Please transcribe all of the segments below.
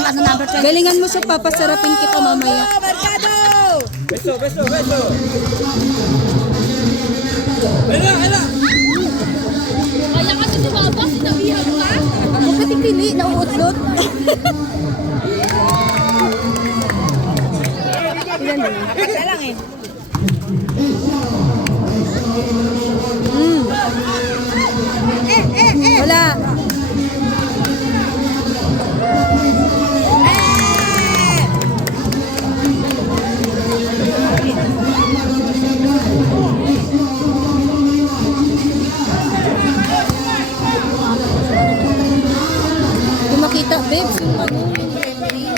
number 20. Galingan mo siya, papasarapin kita mamaya. Mercado! Beso. Hala. Kaya kasi tumaba, sinabihan ka? Huwag ka tipili, nauutlot. Ilan na? Apat na lang eh. Wala. Kung makita, babes, yung ano, yung referee.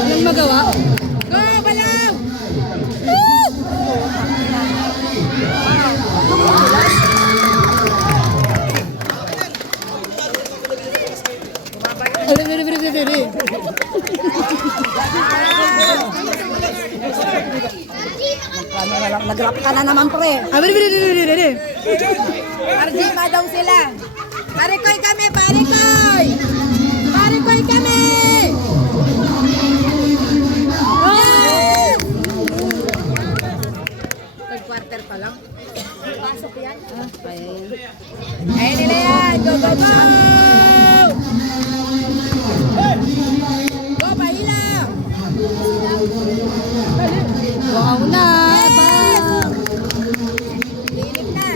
Anong magawa? Go, balaw! Nag-rap ka na naman, pre. Arjima daw sila. Parikoy kami, parikoy! Parikoy kami! Yes! Third quarter pa lang. Pasok yan. Ayun nila yan. Go, go, go! Go, pahila! Wow na. Lilim na.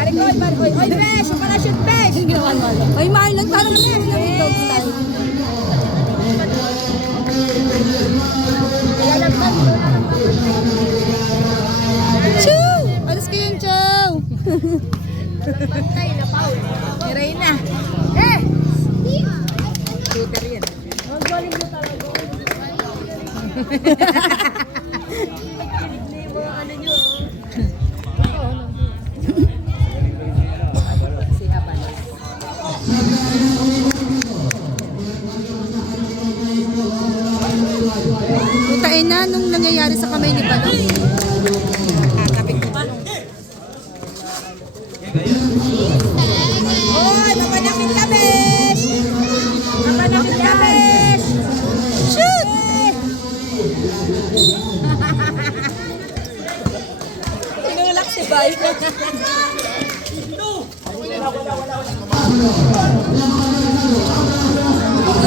Parikoy! Parikoy! Oy, Besh! Yung pala shoot, Besh! Ay, Marlon, parang naman yung dog style. Chew! Alas ko yun, Chow! Ni Reyna. Shooter yan. Si Habanas. Putain na nung nangyayari sa kamay ni Balong. Tatapik ko pa. Hoy, mapanakit ka, Besh! Mapanakit ka, Besh! Shoot! Tinulak si Bay.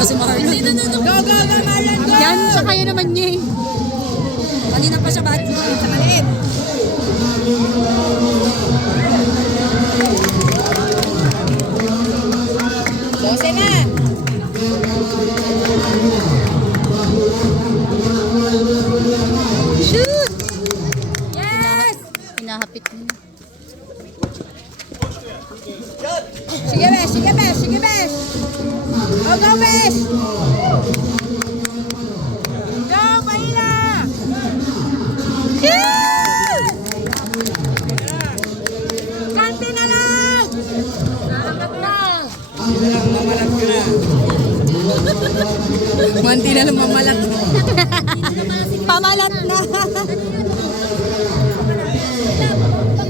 Si Marlon. Go, go, go, Marlon, go! Yan, siya kaya naman niya eh. Kanina pa siya bati. Sa maliit. Dose na! Shoot! Yes! Hinahapit mo. Sige, Besh! Sige, Besh! Sige, Besh! Go, go, Besh! Go, Paila! Yes! Kanti na lang! Nalamat na! Manti na lang mamalat. Pamalat na.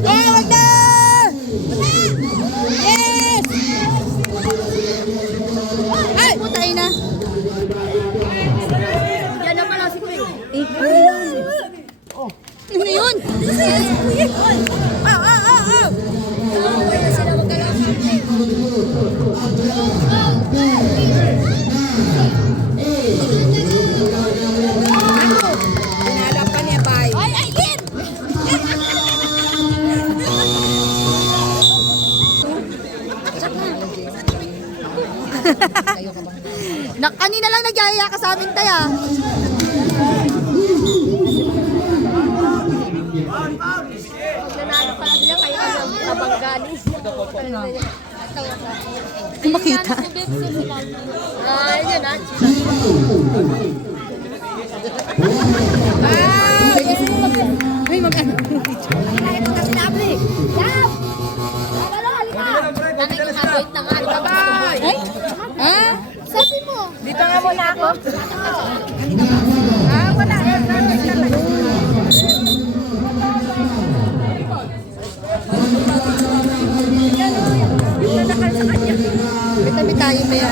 Oh, wag na! Yes! Ay! Putay na. Yan na pala si Kuya. Ano yun? Pinalap pa niya, Bay. Ay, Aileen! Kanina lang nagyayaya ka sa amin, Taya. Nanalo pala sila kayo ng nabanggalis. Kung makita. Ah, yun ah. Ay, mag-ano. Ay, ito kasi nabli. Yap! Wala, halika. Tanay ko nga, wait na nga. Bye-bye. Ay? Ah? Sabi mo. Dito nga muna ako. Ah, wala. Tabi tayo ba yan?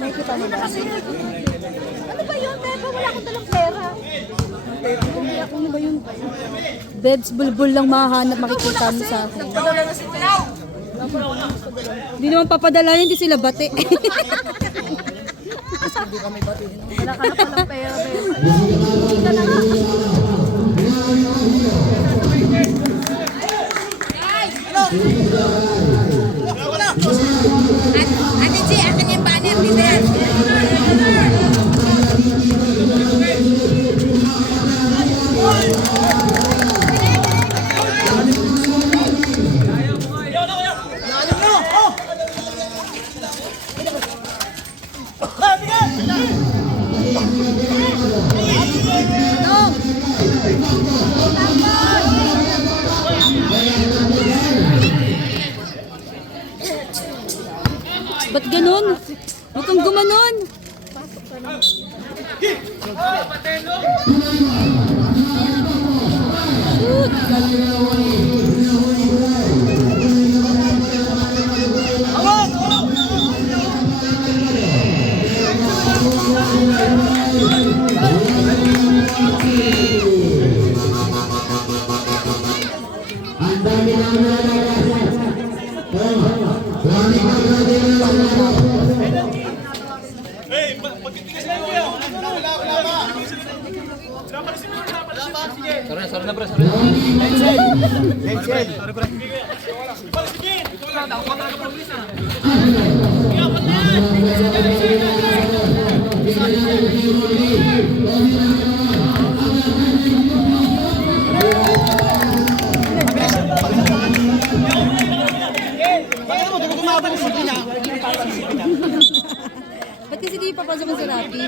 Nakikita mo ba? Ano ba yun, Beba? Wala akong dalang pera. Ano ba yun? Bebs, bulbul lang mahanap, makikita mo sa akin. Nagpadala na si Tinaw. Hindi naman papadala yun, hindi sila bate. Wala ka na palang pera, Beba. Hindi ka na nga. Ate G, akin yung banner dito yan. Ba't ganun? Huwag kang gumanon. Ba't kasi di papasok sa Rappi?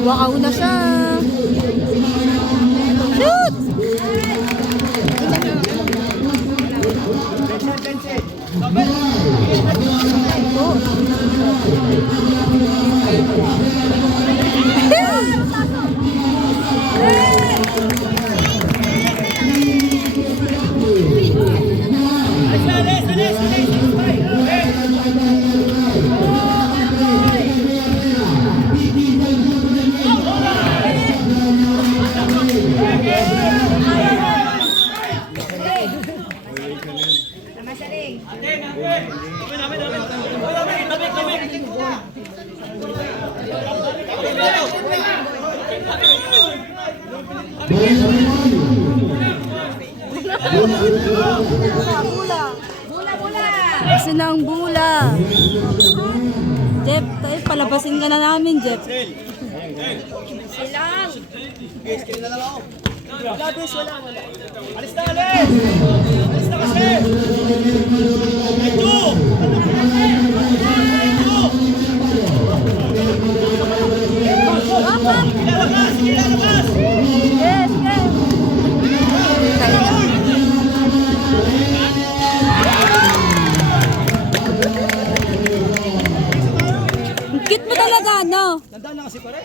Wakaw na siya. Shoot! Kasi na ang bula. Jeff, tayo palabasin ka na namin, Jeff. Silang. Alis na, alis! Alis na kasi! Ito! Ilalabas! Ilalabas! Yes, yes. Ang cute mo talaga, no? Nandaan na kasi pare.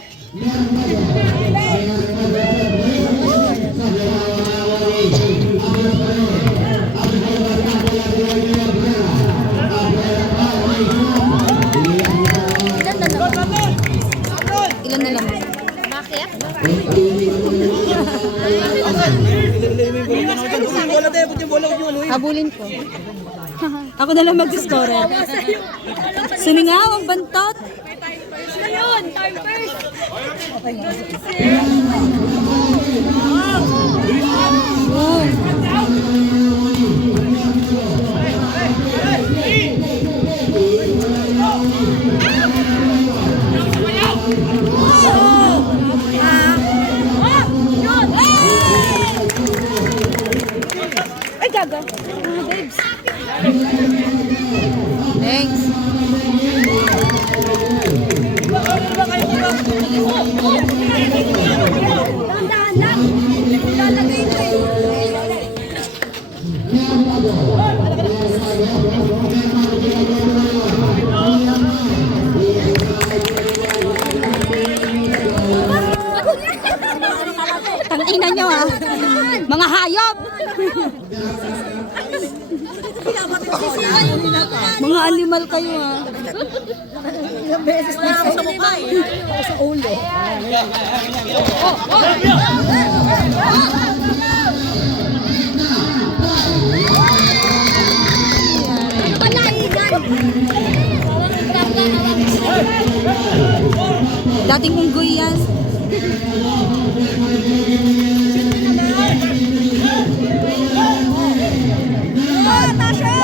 Ilan na lang? Bakit? Bola tayo, puti bola ko yung Habulin ko. Ako na lang mag-score. Suningaw ang bantot. Ayun, time first. Ay, gaga. Babes. Thanks. Dahan-dahan lang. Lalagay mo eh. Tangina nyo ah. Mga hayop. Mga animal kayo ah. Ilang beses na ako sa mukha eh. Ako sa ulo. Ano ba naigan? Dating unggoy yan. Tasha!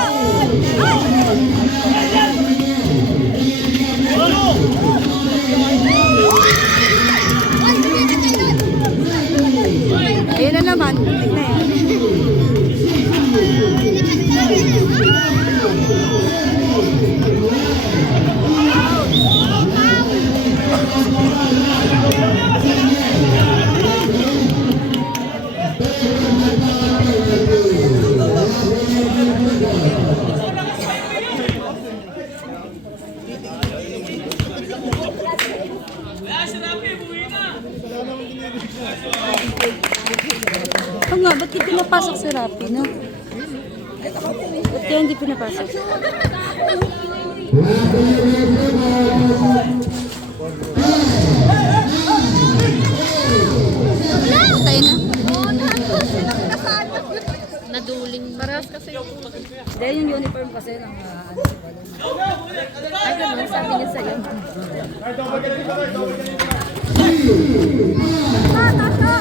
Ayun na naman. Muntik na yan. Oo nga, ba't di pinapasok si Rapi, no? Ba't kaya hindi pinapasok? Tayo na. Naduling. Parehas kasi yung Hindi, yung uniform kasi ng ay, ganun, sabi niya sa'yo. Tasha!